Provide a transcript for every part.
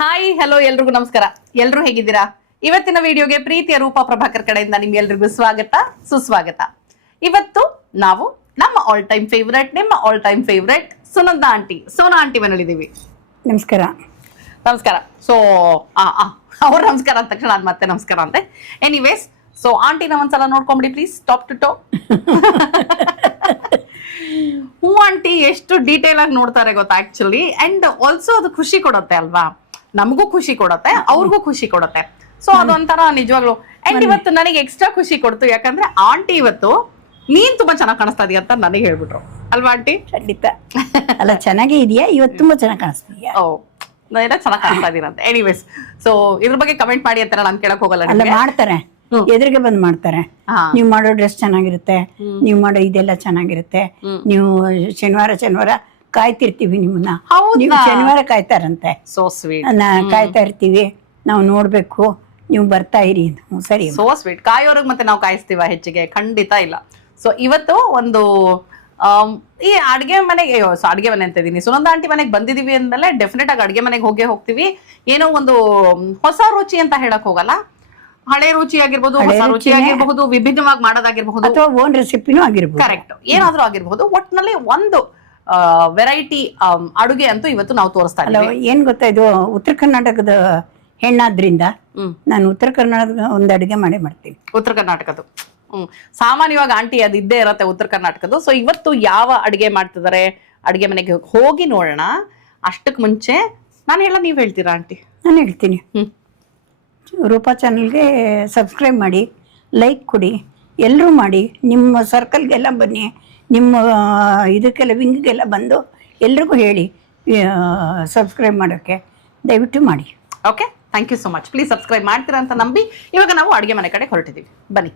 Hi hello ಎಲ್ರಿಗೂ ನಮಸ್ಕಾರ. ಎಲ್ರು ಹೇಗಿದ್ದೀರಾ? ಇವತ್ತಿನ ವಿಡಿಯೋಗೆ ಪ್ರೀತಿಯ ರೂಪ ಪ್ರಭಾಕರ್ ಕಡೆಯಿಂದ ನಿಮ್ಗೆಲ್ರಿಗೂ ಸ್ವಾಗತ ಸುಸ್ವಾಗತ. ಇವತ್ತು ನಾವು ನಮ್ಮ ಆಲ್ ಟೈಮ್ ಫೇವ್ರೆಟ್ ನಿಮ್ಮ all time favourite Sunanda aunty Sona aunty ಮನೇಲಿದ್ದೀವಿ ನಮಸ್ಕಾರ. ನಮಸ್ಕಾರ. ಸೊ ಅವ್ರ ನಮಸ್ಕಾರ ಅಂದ ತಕ್ಷಣ ನಾನು ಮತ್ತೆ ನಮಸ್ಕಾರ ಅಂತೆ ಎನಿವೇಸ್ ಸೊ ಆಂಟಿನ ಒಂದ್ಸಲ ನೋಡ್ಕೊಂಬಿಡಿ ಪ್ಲೀಸ್ ಟಾಪ್ ಟು ಟೋ ಹೂ ಆಂಟಿ ಎಷ್ಟು ಡೀಟೇಲ್ ಆಗಿ ನೋಡ್ತಾರೆ ಗೊತ್ತಾ ಆಕ್ಚುಲಿ ಅಂಡ್ ಆಲ್ಸೋ ಅದು ಖುಷಿ ಕೊಡುತ್ತೆ ಅಲ್ವಾ? ನಮಗೂ ಖುಷಿ ಕೊಡತ್ತೆ ಅವ್ರಿಗೂ ಖುಷಿ ಕೊಡತ್ತೆ. ಸೊ ಅದೊಂಥರ ನಿಜವಾಗ್ಲು. ಅಂಡ್ ಇವತ್ತು ನನಗೆ ಎಕ್ಸ್ಟ್ರಾ ಖುಷಿ ಕೊಡ್ತು ಯಾಕಂದ್ರೆ ಆಂಟಿ ಇವತ್ತು ನೀನ್ ತುಂಬಾ ಚೆನ್ನಾಗಿ ಕಾಣಿಸ್ತಾ ಇದೀಯ ಅಂತ ನನಗೆ ಹೇಳ್ಬಿಟ್ರು. ಅಲ್ವಾ ಆಂಟಿ? ಖಂಡಿತ. ಅಲ್ಲ ಚೆನ್ನಾಗೇ ಇದೆಯಾ? ಇವತ್ತು ತುಂಬಾ ಚೆನ್ನಾಗಿ ಕಾಣಿಸ್ತೀಯಾ ಓ ಏನೋ ಚೆನ್ನಾಗಿ ಕಾಣಿಸ್ತಾ ಇದೀರಂತೆ ಎನಿವೇಸ್ ಸೊ ಇದ್ರ ಬಗ್ಗೆ ಕಮೆಂಟ್ ಮಾಡಿ ಅಂತಾರೆ ನಾನು ಕೇಳಕ್ ಹೋಗಲ್ಲ ಅಲ್ಲ ನಿಮ್ಗೆ. ಮಾಡ್ತಾರೆ. ಎದುರಿಗೆ ಬಂದ್ ಮಾಡ್ತಾರೆ. ಹಾ. ನೀವು ಮಾಡೋ ಡ್ರೆಸ್ ಚೆನ್ನಾಗಿರುತ್ತೆ. ನೀವು ಮಾಡೋ ಇದೆಲ್ಲ ಚೆನ್ನಾಗಿರುತ್ತೆ. ನೀವು ಶನಿವಾರ ಶನಿವಾರ ಕಾಯ್ತಿರ್ತೀವಿ ನಿಮ್ಮನ್ನ? ನೀವು ಶನಿವಾರ ಕಾಯ್ತಾರಂತೆ. ಸೋ ಸ್ವೀಟ್ ಕಾಯ್ತಾ ಇರ್ತೀವಿ. ನಾವು ನೋಡ್ಬೇಕು. ನೀವು ಬರ್ತಾ ಇರಿ ಸರಿ ಸೋ ಸ್ವೀಟ್ ಕಾಯೋರ್ಗ್ ಮತ್ತೆ ನಾವು ಕಾಯಿಸ್ತೀವ ಹೆಚ್ಚಿಗೆ? ಖಂಡಿತ ಇಲ್ಲ. ಸೊ ಇವತ್ತು ಒಂದು ಈ ಅಡ್ಗೆ ಮನೆಗೆ ಅಡ್ಗೆ ಮನೆ ಅಂತ ಇದೀನಿ. ಸುನಂದ ಆಂಟಿ ಮನೆಗೆ ಬಂದಿದೀವಿ ಅಂದಮೇಲೆ ಡೆಫಿನೆಟ್ ಆಗಿ ಅಡ್ಗೆ ಮನೆಗೆ ಹೋಗೇ ಹೋಗ್ತೀವಿ. ಏನೋ ಒಂದು ಹೊಸ ರುಚಿ ಅಂತ ಹೇಳಕ್ ಹೋಗಲ್ಲ. ಹಳೆ ರುಚಿ ಆಗಿರ್ಬೋದು ಹೊಸ ರುಚಿ. ಆಗಿರಬಹುದು ವಿಭಿನ್ನವಾಗಿ ಮಾಡೋದಾಗಿರ್ಬಹುದು ಅಥವಾ ಓನ್ ರೆಸಿಪಿನೂ ಆಗಿರ್ಬೋದು. ಕರೆಕ್ಟ್ ಏನಾದ್ರೂ ಆಗಿರ್ಬಹುದು ಒಟ್ನಲ್ಲಿ ಒಂದು ವೆರೈಟಿ ಅಡುಗೆ ಅಂತೂ ಇವತ್ತು ನಾವು ತೋರಿಸ್ತಾ ಇದ್ದೀವಿ. ಏನ್ ಗೊತ್ತಾ ಇದು? ಉತ್ತರ ಕರ್ನಾಟಕದ ಹೆಣ್ಣಾದ್ರಿಂದ ನಾನು ಉತ್ತರ ಕರ್ನಾಟಕದ ಒಂದು ಅಡುಗೆ ಮಾಡಿ ಮಾಡ್ತೀನಿ. ಉತ್ತರ ಕರ್ನಾಟಕದ್ದು. ಹ್ಮ್. ಸಾಮಾನ್ಯವಾಗಿ ಆಂಟಿ ಅದು ಇದ್ದೇ ಇರತ್ತೆ ಉತ್ತರ ಕರ್ನಾಟಕದ್ದು. ಸೊ ಇವತ್ತು ಯಾವ ಅಡುಗೆ ಮಾಡ್ತಿದ್ದಾರೆ ಅಡುಗೆ ಮನೆಗೆ ಹೋಗಿ ನೋಡೋಣ. ಅಷ್ಟಕ್ಕೆ ಮುಂಚೆ ನಾನು ಹೇಳ ನೀವು ಹೇಳ್ತೀರಾ ಆಂಟಿ? ನಾನು ಹೇಳ್ತೀನಿ. ಹ್ಮ್. ರೂಪಾ ಚಾನಲ್ಗೆ ಸಬ್ಸ್ಕ್ರೈಬ್ ಮಾಡಿ ಲೈಕ್ ಕೊಡಿ ಎಲ್ಲರೂ ಮಾಡಿ ನಿಮ್ಮ ಸರ್ಕಲ್ಗೆಲ್ಲ ಬನ್ನಿ. ನಿಮ್ಮ ಇದಕ್ಕೆಲ್ಲ ವಿಂಗ್ಗೆಲ್ಲ ಬಂದು ಎಲ್ರಿಗೂ ಹೇಳಿ ಸಬ್ಸ್ಕ್ರೈಬ್ ಮಾಡೋಕ್ಕೆ ದಯವಿಟ್ಟು ಮಾಡಿ. Okay thank you so much please subscribe ಮಾಡ್ತೀರಾ ಅಂತ ನಂಬಿ ಇವಾಗ ನಾವು ಅಡುಗೆ ಮನೆ ಕಡೆ ಹೊರಟಿದ್ದೀವಿ. ಬನ್ನಿ.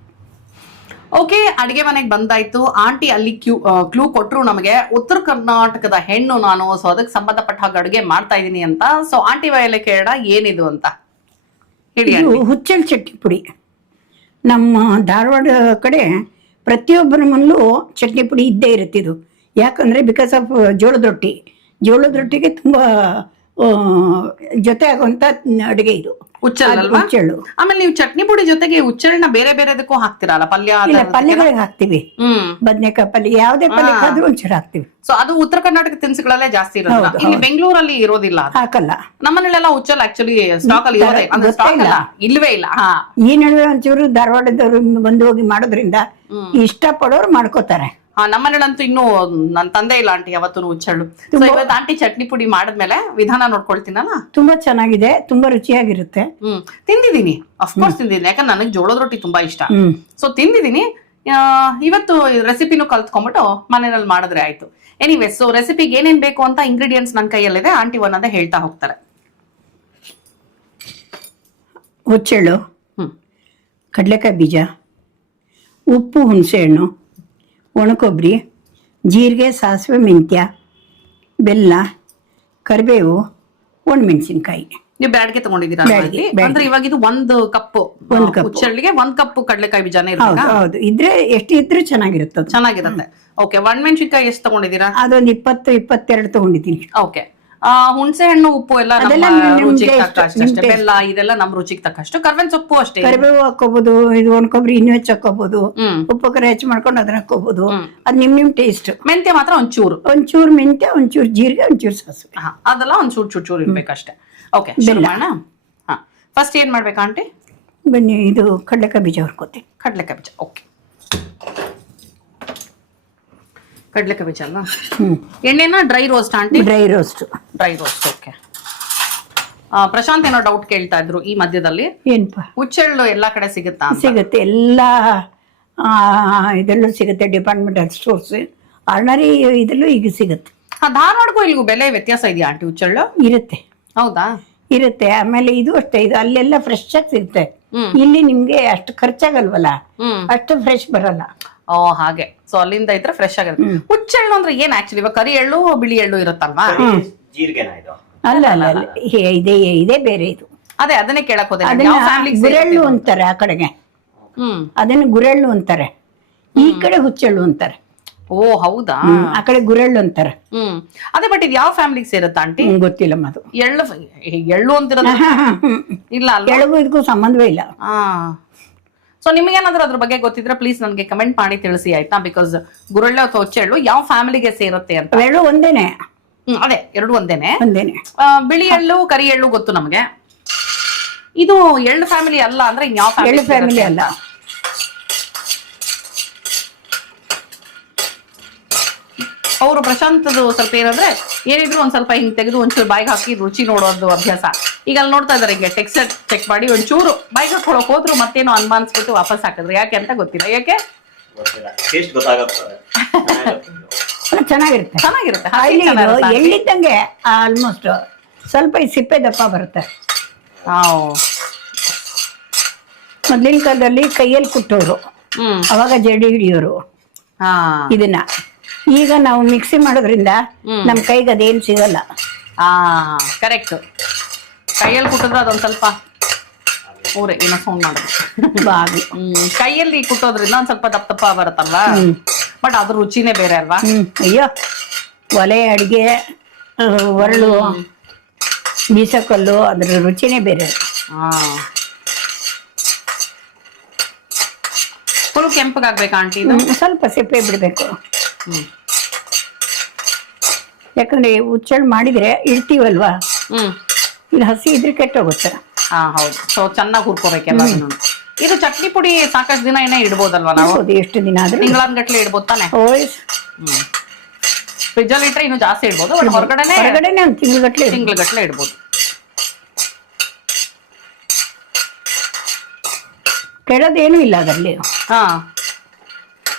ಓಕೆ ಅಡುಗೆ ಮನೆಗೆ ಬಂದಾಯ್ತು. ಆಂಟಿ ಅಲ್ಲಿ ಕ್ಯೂ ಕ್ಲೂ ಕೊಟ್ಟರು ನಮಗೆ. ಉತ್ತರ ಕರ್ನಾಟಕದ ಹೆಣ್ಣು ನಾನು ಸೊ ಅದಕ್ಕೆ ಸಂಬಂಧಪಟ್ಟ ಹಾಗೆ ಅಡುಗೆ ಮಾಡ್ತಾ ಇದ್ದೀನಿ ಅಂತ. ಸೊ ಆಂಟಿ ವಯಲೆ ಕೇಳ ಏನಿದು ಅಂತ. ಹೇಳಿ ಹುಚ್ಚಲ್ ಚಟ್ನಿ ಪುಡಿ. ನಮ್ಮ ಧಾರವಾಡ ಕಡೆ ಪ್ರತಿಯೊಬ್ಬರ ಮನೆಯಲ್ಲೂ ಚಟ್ನಿ ಪುಡಿ ಇದ್ದೇ ಇರುತ್ತೆ ಇದು. ಯಾಕಂದರೆ ಬಿಕಾಸ್ ಆಫ್ ಜೋಳದ ರೊಟ್ಟಿ. ಜೋಳದ ರೊಟ್ಟಿಗೆ ತುಂಬ ಜೊತೆ ಆಗುವಂಥ ಅಡುಗೆ ಇದು. ಹುಚ್ಚಲ್ ಹುಚ್ಚೆಳ್ಳು ಆಮೇಲೆ ನೀವು ಚಟ್ನಿ ಪುಡಿ ಜೊತೆಗೆ ಹುಚ್ಚಳನ್ನ ಬೇರೆ ಬೇರೆದಕ್ಕೂ ಹಾಕ್ತಿರಲ್ಲ ಪಲ್ಯ ಇಲ್ಲ? ಪಲ್ಯಗಳಿಗೆ ಹಾಕ್ತಿವಿ. ಹ್ಮ್. ಬದನೆಕಾಯಿ ಪಲ್ಯ ಯಾವ್ದೇ ಪಲ್ಯ ಆದ್ರೂ ಒಂಚೂರು ಹಾಕ್ತಿವಿ. ಸೊ ಅದು ಉತ್ತರ ಕರ್ನಾಟಕ ತಿನಿಸುಗಳಲ್ಲೇ ಜಾಸ್ತಿ ಇರೋದಿಲ್ಲ. ಇಲ್ಲಿ ಬೆಂಗಳೂರಲ್ಲಿ ಇರೋದಿಲ್ಲ. ಹಾಕಲ್ಲ. ನಮ್ಮನೆಲ್ಲ ಹುಚ್ಚಲ್ ಆಕ್ಚುಲಿ ಸ್ಟಾಕ್ ಅಲ್ಲಿ ಇರೋದೇ ಅಂದ್ರೆ ಗೊತ್ತೇ ಸ್ಟಾಕ್ ಇಲ್ಲ. ಇಲ್ವೇ ಇಲ್ಲ. ಹಾ. ಈ ನಡುವೆ ಒಂಚೂರು ಧಾರವಾಡದವ್ರು ಬಂದು ಹೋಗಿ ಮಾಡೋದ್ರಿಂದ ಇಷ್ಟಪಡೋರು ಮಾಡ್ಕೋತಾರೆ. ಹಾ ಅಂತೂ ಇನ್ನೂ ನನ್ನ ತಂದೆ ಇಲ್ಲ ಆಂಟಿ ಯಾವತ್ತೂ ಹುಚ್ಚಳ್ಳು ಇವತ್ತು ಆಂಟಿ ಚಟ್ನಿ ಪುಡಿ ಮಾಡಿದ್ಮೇಲೆ ವಿಧಾನ ನೋಡ್ಕೊಳ್ತೀನಲ್ಲ? ತುಂಬಾ ಚೆನ್ನಾಗಿದೆ ತುಂಬಾ ರುಚಿಯಾಗಿರುತ್ತೆ. ಹ್ಮ್ ತಿಂದಿದ್ದೀನಿ. ಅಫ್ಕೋರ್ಸ್ ತಿಂದಿದ್ದೀನಿ ಯಾಕಂದ್ರೆ ನನಗೆ ಜೋಳದ ರೊಟ್ಟಿ ತುಂಬಾ ಇಷ್ಟ. ಹ್ಮ್. ಸೊ ತಿಂದಿದ್ದೀನಿ. ಆ, ಇವತ್ತು ರೆಸಿಪಿನೂ ಕಲ್ತ್ಕೊಂಡ್ಬಿಟ್ಟು ಮನೆಯಲ್ಲಿ ಮಾಡಿದ್ರೆ ಆಯ್ತು. ಎನಿವೇಸ್ ಸೊ ರೆಸಿಪಿಗೆ ಏನೇನ್ ಬೇಕು ಅಂತ ಇಂಗ್ರೀಡಿಯೆಂಟ್ಸ್ ನನ್ನ ಕೈಯಲ್ಲಿದೆ. ಆಂಟಿ ಒಂದೊಂದೇ ಹೇಳ್ತಾ ಹೋಗ್ತಾರೆ. ಹುಚ್ಚೆಳ್ಳು ಹ್ಮ್. ಕಡಲೆಕಾಯಿ ಬೀಜ ಉಪ್ಪು ಹುಣಸೆಹಣ್ಣು ಒಣಕೊಬ್ಬರಿ ಜೀರಿಗೆ ಸಾಸಿವೆ ಮೆಂತ್ಯ ಬೆಲ್ಲ ಕರಿಬೇವು ಒಣಮೆಣಸಿನ್ಕಾಯಿ. ನೀವು ಬ್ಯಾಡ್ಗೆ ತಗೊಂಡಿದ್ದೀರಾ ಬ್ಯಾಡ್ಗೆ, ಬ್ಯಾಡ್ಗೆ. ಅಂದ್ರೆ ಇವಾಗ ಇದು ಒಂದು ಕಪ್ ಒಂದು ಕಪ್ಪು. ಹುಚ್ಚಳ್ಳಿಗೆ ಒಂದ್ ಕಪ್ ಕಡಲೆಕಾಯಿ ಬೀಜನೇ ಹೌದು ಇರ್ಬೇಕಾ ಹೌದು. ಇದ್ರೆ ಎಷ್ಟು ಇದ್ರೂ ಚೆನ್ನಾಗಿರುತ್ತೆ ಅದು. ಚೆನ್ನಾಗಿರುತ್ತೆ. ಓಕೆ ಒಣಮೆಣಸಿನ್ಕಾಯಿ ಎಷ್ಟು ತಗೊಂಡಿದ್ದೀರಾ? ಅದೊಂದು ಇಪ್ಪತ್ತು ಇಪ್ಪತ್ತೆರಡು ತಗೊಂಡಿದ್ದೀನಿ. ಓಕೆ ಹುಣಸೆ ಹಣ್ಣು ಉಪ್ಪು ಎಲ್ಲ ಅದೆಲ್ಲ ನಮ್ಮ ನಿಮ್ ರುಚಿಗೆ taste, ತಕ್ಕಷ್ಟು ನಿಮ್ ಅಷ್ಟೇ. ಬೆಲ್ಲ ಇದೆಲ್ಲ ನಮ್ ರುಚಿಗೆ ತಕ್ಕಷ್ಟು. ಕರ್ಬೇವಿನ ಸೊಪ್ಪು ಅಷ್ಟೇ. ಕರಿಬೇವು ಹಾಕೋಬಹುದು ಇದು ಒಣಕೊಬ್ಬರಿ ಇನ್ನೂ ಹೆಚ್ಚು ಹಾಕೋಬಹುದು ಹ್ಮ್. ಉಪ್ಪು ಕರೆ ಹೆಚ್ಚು ಮಾಡ್ಕೊಂಡು ಅದನ್ನ ಹಾಕೋಬಹುದು ಹ್ಮ್. ಅದು ನಿಮ್ ನಿಮ್ ಟೇಸ್ಟ್. ಮೆಂತ್ಯ ಮಾತ್ರ ಒಂಚೂರು. ಒಂಚೂರು ಮೆಂತ್ಯ ಒಂಚೂರು ಜೀರಿಗೆ ಒಂಚೂರು ಸಾಸಿವೆ. ಹಾ ಅದೆಲ್ಲ ಒಂದ್ ಚೂರ್ ಚೂರ್ ಚೂರ್ ಇರ್ಬೇಕಷ್ಟೇ. ಓಕೆ ಶುರು ಬೆಲ್ಲ. ಮಾಡೋಣ? ಹಾ. ಫಸ್ಟ್ ಏನ್ ಮಾಡ್ಬೇಕಾ ಆಂಟಿ? ಬನ್ನಿ ಇದು ಕಡಲೆಕಾಯಿ ಬೀಜ ಹುರ್ಕೋತೀನಿ. ಕಡ್ಲೆಕಾಯಿ ಬೀಜ. ಓಕೆ. ಕಡ್ಲೆಕಾಯಿ ಬೀಜ ಅಲ್ವಾ? ಹ್ಮ್. ಎಣ್ಣೆನ dry roast aunty? Dry roast dry roast okay Prashanth ಏನೋ ಡೌಟ್ ಕೇಳ್ತಾ ಇದ್ರು ಈ ಮಧ್ಯದಲ್ಲಿ. ಏನಪ್ಪ ಹುಚ್ಚೆಳ್ಳು ಎಲ್ಲಾ ಕಡೆ ಸಿಗುತ್ತಾ ಅಂತ. ಸಿಗುತ್ತೆ ಎಲ್ಲ ಆ, ಇದರಲ್ಲೂ ಸಿಗುತ್ತೆ ಡಿಪಾರ್ಟ್ಮೆಂಟಲ್ ಸ್ಟೋರ್ಸ್ ಆರ್ಡಿನರಿ ಇದರಲ್ಲೂ ಈಗ ಸಿಗುತ್ತೆ. ಆ, ಧಾರವಾಡಕ್ಕೂ ಇಲ್ಲಿಗೂ ಬೆಲೆ ವ್ಯತ್ಯಾಸ ಇದೆಯಾ ಆಂಟಿ ಹುಚ್ಚೆಳ್ಳು ಇರುತ್ತೆ. ಹೌದಾ? ಇರುತ್ತೆ ಆಮೇಲೆ ಇದು ಅಷ್ಟೇ ಇದು ಅಲ್ಲೆಲ್ಲ ಫ್ರೆಶ್ ಆಗಿ ಸಿಗುತ್ತೆ. ಇಲ್ಲಿ ನಿಮ್ಗೆ ಅಷ್ಟು ಖರ್ಚಾಗಲ್ವಲ್ಲ? ಹ್ಮ್. ಅಷ್ಟು ಫ್ರೆಶ್ ಬರಲ್ಲ. ಓ ಹಾಗೆ. ಸೊ ಅಲ್ಲಿಂದ ಇದ್ರೆ ಫ್ರೆಶ್ ಆಗಿರುತ್ತೆ ಹುಚ್ಚೆಳ್ಳು ಅಂದ್ರೆ ಏನ್ ಆಕ್ಚುಲಿ ಇವಾಗ ಕರಿ ಎಳ್ಳು ಬಿಳಿ ಎಳ್ಳು ಇರುತ್ತಲ್ವಾ? ಜೀರಿಗೆನ ಇದು. ಅಲ್ಲ ಅಲ್ಲ ಅಲ್ಲ. ಹೇ- ಇದೇ ಇದೇ ಬೇರೆ ಇದು. ಅದೇ ಅದನ್ನೇ ಕೇಳಕ್ ಹೋದೆ ನಾನು. ಅದನ್ನ ಯಾವ ಫ್ಯಾಮಿಲಿ ಗುರೆಳ್ಳು ಅಂತಾರೆ ಆ ಕಡೆಗೆ. ಹ್ಮ್. ಅದನ್ನ ಗುರೆಳ್ಳು ಅಂತಾರೆ. ಈ ಕಡೆ ಹುಚ್ಚೆಳ್ಳು ಅಂತಾರೆ. ಓ ಹೌದಾ? ಹ್ಮ್. ಆ ಕಡೆ ಗುರೆಳ್ಳು ಅಂತಾರೆ. ಹ್ಮ್. ಅದೇ ಬಟ್ ಇದು ಯಾವ ಫ್ಯಾಮಿಲಿಗೆ ಸೇರುತ್ತಾ ಆಂಟಿ? ಹ್ಮ್, ಗೊತ್ತಿಲ್ಲಮ್ಮ ಅದು. ಎಳ್ಳು ಏ, ಎಳ್ಳು ಅಂತಿರೋದು? ಇಲ್ಲ ಅಲ್ವಾ? ಎಳಗು ಇದಕ್ಕೂ ಸಂಬಂಧವೇ ಇಲ್ಲ. ಹಾ ಸೊ ನಿಮಗೇನಾದ್ರೂ ಅದ್ರ ಬಗ್ಗೆ ಗೊತ್ತಿದ್ರೆ ಪ್ಲೀಸ್ ನನಗೆ ಕಮೆಂಟ್ ಮಾಡಿ ತಿಳಿಸಿ ಆಯ್ತಾ? ಬಿಕಾಸ್ ಗುರುಳ್ಳ ಅಥವಾ ಹೊಚ್ಚೆಳ್ಳು ಯಾವ ಫ್ಯಾಮಿಲಿಗೆ ಸೇರುತ್ತೆ ಅಂತ. ಎರಡು ಒಂದೇನೆ. ಹ್ಮ್ ಅದೇ ಎರಡು ಒಂದೇನೆ. ಒಂದೇನೆ. ಆ, ಬಿಳಿ ಎಳ್ಳು ಕರಿ ಎಳ್ಳು ಗೊತ್ತು ನಮಗೆ? ಇದು ಎಳ್ಳು ಫ್ಯಾಮಿಲಿ ಅಲ್ಲ ಅಂದ್ರೆ ಇನ್ಯಾವ ಎಳ್ಳು ಫ್ಯಾಮಿಲಿ ಅಲ್ಲ. ಅವರು ಪ್ರಶಾಂತದು ಸ್ವಲ್ಪ ಏನಂದ್ರೆ ಏನಿದ್ರು ಒಂದ್ ಸ್ವಲ್ಪ ಹಿಂಗ್ ತೆಗೆದು ಒಂಚೂರು ಬಾಯಿಗೆ ಹಾಕಿ ರುಚಿ ನೋಡೋದು ಅಭ್ಯಾಸ. ಈಗ ಅಲ್ಲಿ ನೋಡ್ತಾ ಇದಾರೆ ಹಿಂಗೆ ಟೆಕ್ಸ್ಚರ್ ಚೆಕ್ ಮಾಡಿ ಒಂಚೂರು ಬೈಕ್ ಹಾಕೊಳಕ್ ಹೋದ್ರು ಮತ್ತೇನೋ ಅನುಮಾನಿಸ್ಬಿಟ್ಟು ವಾಪಸ್ ಹಾಕಿದ್ರು. ಯಾಕೆ ಅಂತ ಗೊತ್ತಿಲ್ಲ. ಯಾಕೆ? ಚೆನ್ನಾಗಿರುತ್ತೆ. ಚೆನ್ನಾಗಿರುತ್ತೆ. ಆಯ್ಲಿ ಇದು ಎಳ್ಳಿದ್ದಂಗೆ ಆಲ್ಮೋಸ್ಟ್ ಸ್ವಲ್ಪ ಈ ಸಿಪ್ಪೆ ದಪ್ಪ ಬರುತ್ತೆ. ಹಾವ್. ಮೊದ್ಲಿನ ಕಾಲದಲ್ಲಿ ಕೈಯಲ್ಲಿ ಕುಟ್ಟೋರು. ಹ್ಮ್. ಅವಾಗ ಜಡಿ ಹಿಡಿಯೋರು. ಹಾ. ಇದನ್ನ. ಈಗ ನಾವು ಮಿಕ್ಸಿ ಮಾಡೋದ್ರಿಂದ. ನಮ್ ಕೈಗೆ ಅದೇನ್ ಸಿಗಲ್ಲ. ಆ ಕರೆಕ್ಟ್ ಕೈಯಲ್ಲಿ ಕುಟ್ಟಿದ್ರೆ ಅದೊಂದು ಸ್ವಲ್ಪ ಊರೇ ಏನೋ ಸೌಂಡ್ ಮಾಡೋದು ಬಾಗಿ ಹ್ಮ್ ಕೈಯಲ್ಲಿ ಕುಟ್ಟೋದ್ರಿಂದ ಒಂದ್ ಸ್ವಲ್ಪ ದಪ್ಪ ದಪ್ಪ ಬರುತ್ತಲ್ವಾ? ಬಟ್ ಅದ್ರ ರುಚಿನೇ ಬೇರೆ ಅಲ್ವಾ? ಹ್ಮ್ ಅಯ್ಯೋ ಒಲೆ ಅಡಿಗೆ ಒರಳು ಬೀಸಕಲ್ಲು ಅದ್ರ ರುಚಿನೇ ಬೇರೆ. ಹಾ. ಫುಲ್ ಕೆಂಪಗಾಗ್ಬೇಕಾ ಆಂಟಿ ಇದು? ಹ್ಮ್, ಸ್ವಲ್ಪ ಸಿಪ್ಪೆ ಬಿಡಬೇಕು. ಹ್ಮ್. ಯಾಕಂದ್ರೆ ಉಚ್ಚಳ ಮಾಡಿದ್ರೆ ಇಡ್ತೀವಲ್ವಾ ಹ್ಮ್. ಇದು ಹಸಿ ಇದ್ರೆ ಕೆಟ್ಟೋಗುತ್ತೆ. ಹಾ ಹೌದು. ಸೊ ಚೆನ್ನಾಗಿ ಹುರ್ಕೋಬೇಕು ಎಲ್ಲಾನು ಇದು ಚಟ್ನಿ ಪುಡಿ ಸಾಕಷ್ಟು ದಿನ ಏನೇ ಇಡ್ಬೋದಲ್ವಾ ನಾವು? ಹೌದು ಎಷ್ಟು ದಿನ ಆದ್ರೆ. ತಿಂಗಳನ್ಗಟ್ಲೆ ಇಡ್ಬೋದು ತಾನೆ? ಓಯ್ ಫ್ರಿಜ್ ಅಲ್ಲಿ ಇಟ್ರೆ ಇನ್ನೂ ಜಾಸ್ತಿ ಇಡ್ಬೋದು ಬಟ್ ಹೊರಗಡೆನೆ ಹೊರಗಡೆನೆ ಒಂದು ತಿಂಗಳಗಟ್ಲೆ ತಿಂಗಳಗಟ್ಲೆ ಇಡ್ಬೋದು. ಕೆಡೋದೇನು ಇಲ್ಲ ಅದರಲ್ಲಿ. ಹಾ.